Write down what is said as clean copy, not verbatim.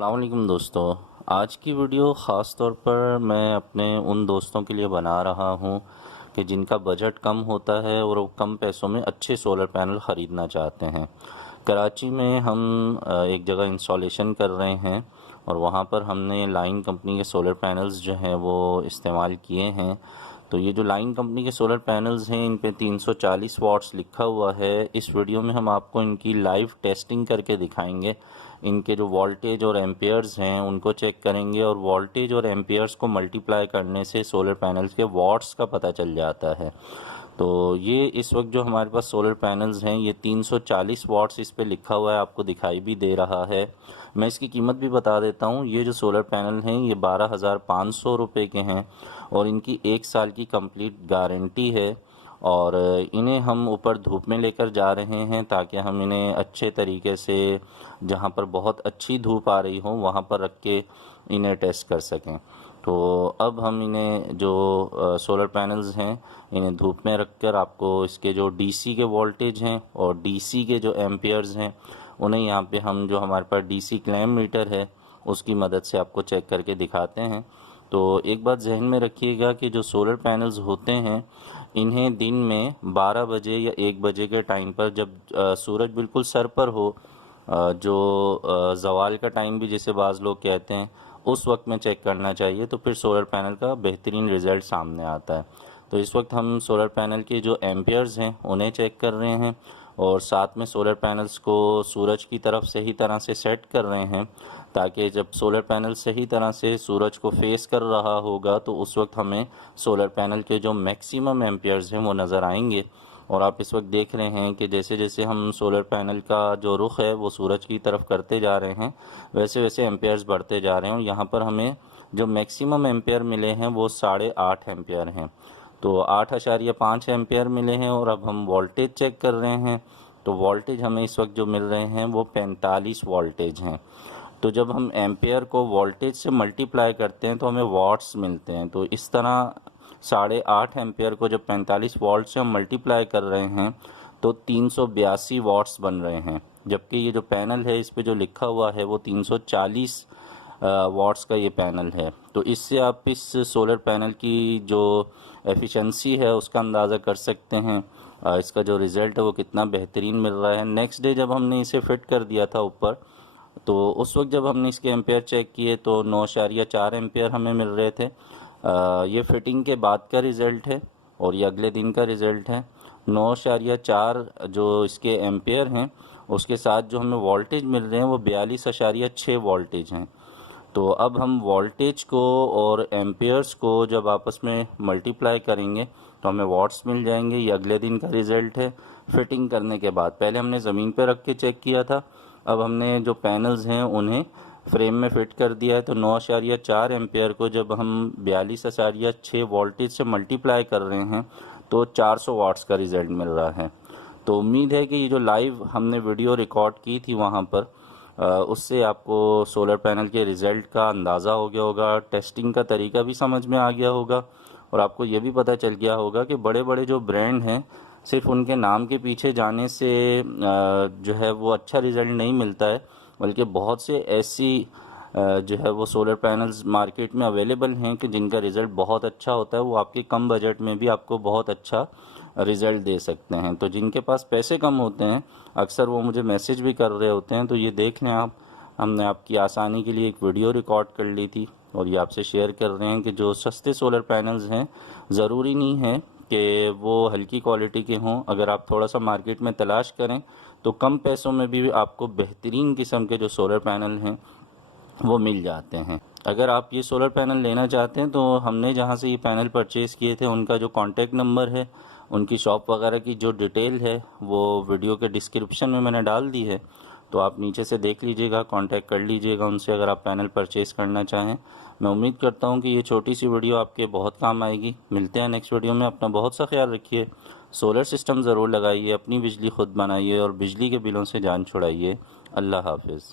अस्सलाम वालेकुम दोस्तों। आज की वीडियो ख़ास तौर पर मैं अपने उन दोस्तों के लिए बना रहा हूं कि जिनका बजट कम होता है और वो कम पैसों में अच्छे सोलर पैनल ख़रीदना चाहते हैं। कराची में हम एक जगह इंस्टॉलेशन कर रहे हैं और वहां पर हमने लाइन कंपनी के सोलर पैनल्स जो हैं वो इस्तेमाल किए हैं। तो ये जो लाइन कंपनी के सोलर पैनल्स हैं इन पे 340 वाट्स लिखा हुआ है। इस वीडियो में हम आपको इनकी लाइव टेस्टिंग करके दिखाएंगे। इनके जो वोल्टेज और एम्पियर्स हैं उनको चेक करेंगे और वोल्टेज और एम्पियर्स को मल्टीप्लाई करने से सोलर पैनल्स के वाट्स का पता चल जाता है। तो ये इस वक्त जो हमारे पास सोलर पैनल्स हैं ये 340 वाट्स इस पे लिखा हुआ है, आपको दिखाई भी दे रहा है। मैं इसकी कीमत भी बता देता हूँ। ये जो सोलर पैनल हैं ये 12,500 रुपये के हैं और इनकी 1 साल की कंप्लीट गारंटी है। और इन्हें हम ऊपर धूप में लेकर जा रहे हैं ताकि हम इन्हें अच्छे तरीके से जहाँ पर बहुत अच्छी धूप आ रही हो वहाँ पर रख के इन्हें टेस्ट कर सकें। तो अब हम इन्हें जो सोलर पैनल्स हैं इन्हें धूप में रखकर आपको इसके जो डीसी के वोल्टेज हैं और डीसी के जो एम्पियर्स हैं उन्हें यहाँ पे हम जो हमारे पास डीसी क्लैम मीटर है उसकी मदद से आपको चेक करके दिखाते हैं। तो एक बात जहन में रखिएगा कि जो सोलर पैनल्स होते हैं इन्हें दिन में 12 बजे या 1 बजे के टाइम पर जब सूरज बिल्कुल सर पर हो, जो ज़वाल का टाइम भी जिसे बाज़ लोग कहते हैं, उस वक्त में चेक करना चाहिए। तो फिर सोलर पैनल का बेहतरीन रिज़ल्ट सामने आता है। तो इस वक्त हम सोलर पैनल के जो एम्पियर्स हैं उन्हें चेक कर रहे हैं और साथ में सोलर पैनल्स को सूरज की तरफ सही तरह से सेट कर रहे हैं ताकि जब सोलर पैनल सही तरह से सूरज को फेस कर रहा होगा तो उस वक्त हमें सोलर पैनल के जो मैक्सिमम एम्पियर्स हैं वो नज़र आएंगे। और आप इस वक्त देख रहे हैं कि जैसे जैसे हम सोलर पैनल का जो रुख है वो सूरज की तरफ करते जा रहे हैं वैसे वैसे एम्पियर्स बढ़ते जा रहे हैं और यहाँ पर हमें जो मैक्सिमम एम्पियर मिले हैं वो 8.5 एम्पियर हैं। तो 8.5 एम्पियर मिले हैं और अब हम वोल्टेज चेक कर रहे हैं। तो वोल्टेज हमें इस वक्त जो मिल रहे हैं वो 45 वोल्टेज हैं। तो जब हम एम्पियर को वोल्टेज से मल्टीप्लाई करते हैं तो हमें वाट्स मिलते हैं। तो इस तरह 8.5 एम्पियर को जब 45 वोल्ट से हम मल्टीप्लाई कर रहे हैं तो 382 वाट्स बन रहे हैं। जबकि ये जो पैनल है इस पे जो लिखा हुआ है वो 340 वाट्स का ये पैनल है। तो इससे आप इस सोलर पैनल की जो एफिशिएंसी है उसका अंदाज़ा कर सकते हैं। इसका जो रिज़ल्ट है वो कितना बेहतरीन मिल रहा है। नेक्स्ट डे जब हमने इसे फिट कर दिया था ऊपर तो उस वक्त जब हमने इसके एम्पेयर चेक किए तो 9.4 एम्पेयर हमें मिल रहे थे। ये फिटिंग के बाद का रिज़ल्ट है और ये अगले दिन का रिज़ल्ट है। 9.4 जो इसके एम्पेयर हैं उसके साथ जो हमें वोल्टेज मिल रहे हैं वो 42.6 वोल्टेज हैं। तो अब हम वोल्टेज को और एम्पेयर्स को जब आपस में मल्टीप्लाई करेंगे तो हमें वाट्स मिल जाएंगे। ये अगले दिन का रिज़ल्ट है फिटिंग करने के बाद। पहले हमने ज़मीन पर रख के चेक किया था, अब हमने जो पैनल्स हैं उन्हें फ्रेम में फ़िट कर दिया है। तो 9.4 एम्पेयर को जब हम 42.6 वोल्टेज से मल्टीप्लाई कर रहे हैं तो 400 वाट्स का रिज़ल्ट मिल रहा है। तो उम्मीद है कि ये जो लाइव हमने वीडियो रिकॉर्ड की थी वहाँ पर उससे आपको सोलर पैनल के रिज़ल्ट का अंदाज़ा हो गया होगा, टेस्टिंग का तरीका भी समझ में आ गया होगा और आपको ये भी पता चल गया होगा कि बड़े बड़े जो ब्रांड हैं सिर्फ उनके नाम के पीछे जाने से जो है वो अच्छा रिज़ल्ट नहीं मिलता है, बल्कि बहुत से ऐसी जो है वो सोलर पैनल्स मार्केट में अवेलेबल हैं कि जिनका रिज़ल्ट बहुत अच्छा होता है। वो आपके कम बजट में भी आपको बहुत अच्छा रिज़ल्ट दे सकते हैं। तो जिनके पास पैसे कम होते हैं अक्सर वो मुझे मैसेज भी कर रहे होते हैं। तो ये देख लें आप, हमने आपकी आसानी के लिए एक वीडियो रिकॉर्ड कर ली थी और ये आपसे शेयर कर रहे हैं कि जो सस्ते सोलर पैनल्स हैं ज़रूरी नहीं है कि वो हल्की क्वालिटी के हों। अगर आप थोड़ा सा मार्केट में तलाश करें तो कम पैसों में भी आपको बेहतरीन किस्म के जो सोलर पैनल हैं वो मिल जाते हैं। अगर आप ये सोलर पैनल लेना चाहते हैं तो हमने जहाँ से ये पैनल परचेज़ किए थे उनका जो कॉन्टैक्ट नंबर है, उनकी शॉप वगैरह की जो डिटेल है वो वीडियो के डिस्क्रिप्शन में मैंने डाल दी है। तो आप नीचे से देख लीजिएगा, कांटेक्ट कर लीजिएगा उनसे अगर आप पैनल परचेज़ करना चाहें। मैं उम्मीद करता हूँ कि ये छोटी सी वीडियो आपके बहुत काम आएगी। मिलते हैं नेक्स्ट वीडियो में। अपना बहुत सा ख्याल रखिए। सोलर सिस्टम ज़रूर लगाइए, अपनी बिजली खुद बनाइए और बिजली के बिलों से जान छुड़ाइए। अल्लाह हाफिज़।